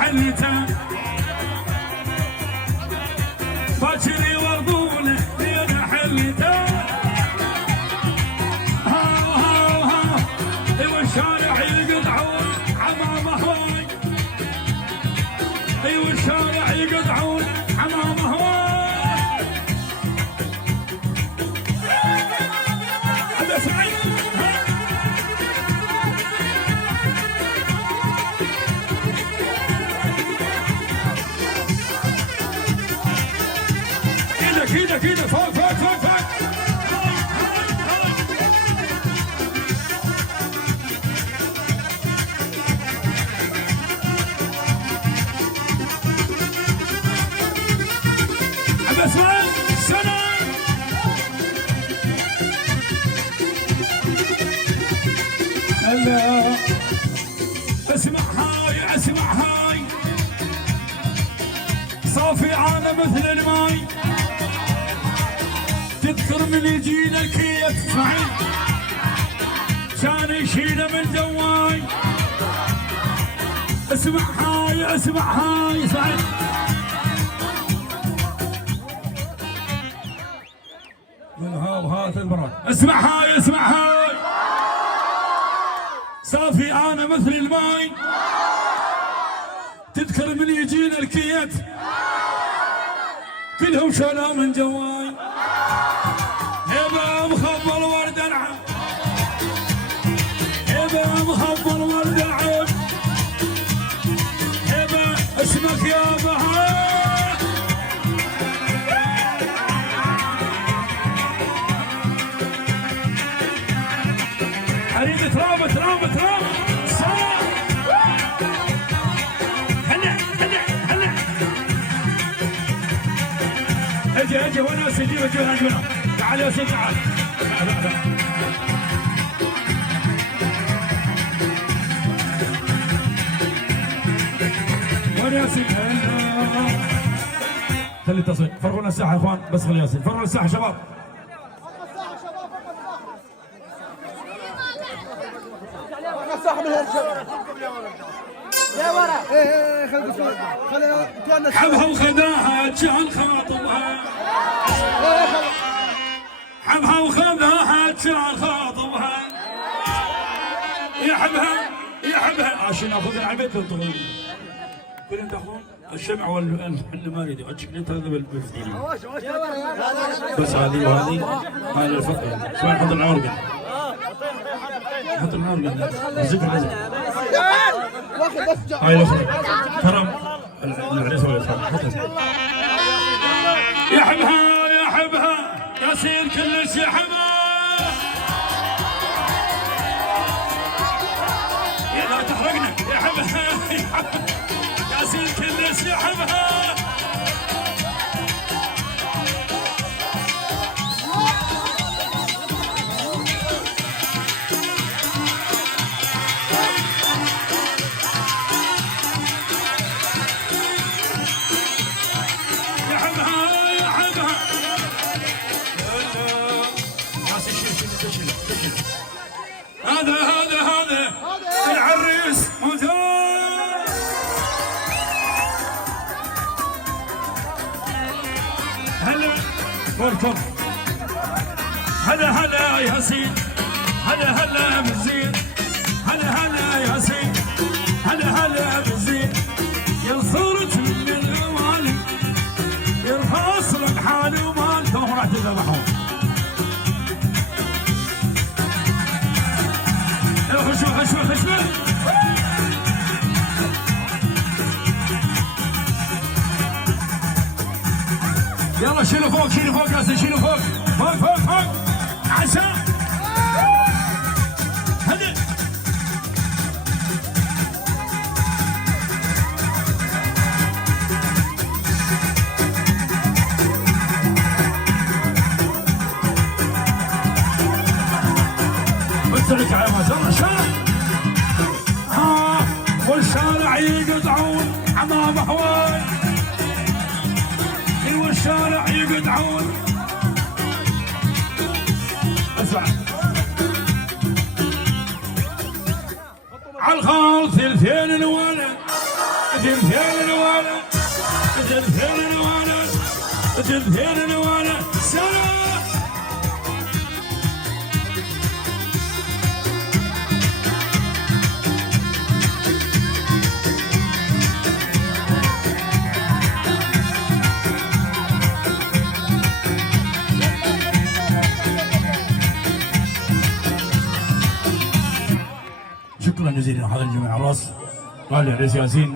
حلته باكر يورطونه لين حلته ايوه الشارع يقطعون عمامه هواي ايوه الشارع يقطعون عمامه هواي هذا سعيد ايدك فوق فوق فوق فوق اسمع سلام هلا اسمع هاي صافي عانى مثل الماي تذكر من يجينا الكيف اسمعي كان يشيله من جواي اسمع هاي اسمعي وهات المرات اسمع هاي صافي انا مثل الماي تذكر من يجينا الكيت كلهم شالوا من جواي يبا مخبر ورد العب يبا مخبر ورد العب يبا اسمك يا بهاء اريد تراب هلا اجي وانا سيدي وجهنا تعال يا سيدي تعال وانا يا سيدي خلي التصوير فرغونا الساحه يا اخوان بس خلي ياسين فرغونا الساحه شباب يا ورا خلي حبها وخذاها كان خاطبها حبها وخذاها كان خاطبها يحبها عشان ناخذ العبيد للطويل كلهم تاخذون الشمع والنمار دي انت هذا بالفديني بس هذه وهذه هذا الفقر شوي نحط العورقه حط العورقه زد هاي الاخرى ترى العريس ولا يحبها يصير كلش يحبها يا لا تحرقنا يحبها يصير كلش يحبها هذا العريس مزار هلا وركب هلا يا حسين هلا بالزين هلا يا حسين هلا بالزين يا صورت من الغوالي يرفع اصلك حالي ومال توهم راح تذبحون خشمه يلا شيلوا فوق يا سيدي شيلوا فوق عسى هدي بترك على ما زرع والشارع يقطعون عمام حواي والشارع يقطعون اسمع على الخال ثلثين الولد جنتين الولد جنتين الولد جنتين الولد سلام. شكرا جزيلا حضرة الجميع الراس قال الرئيس ياسين.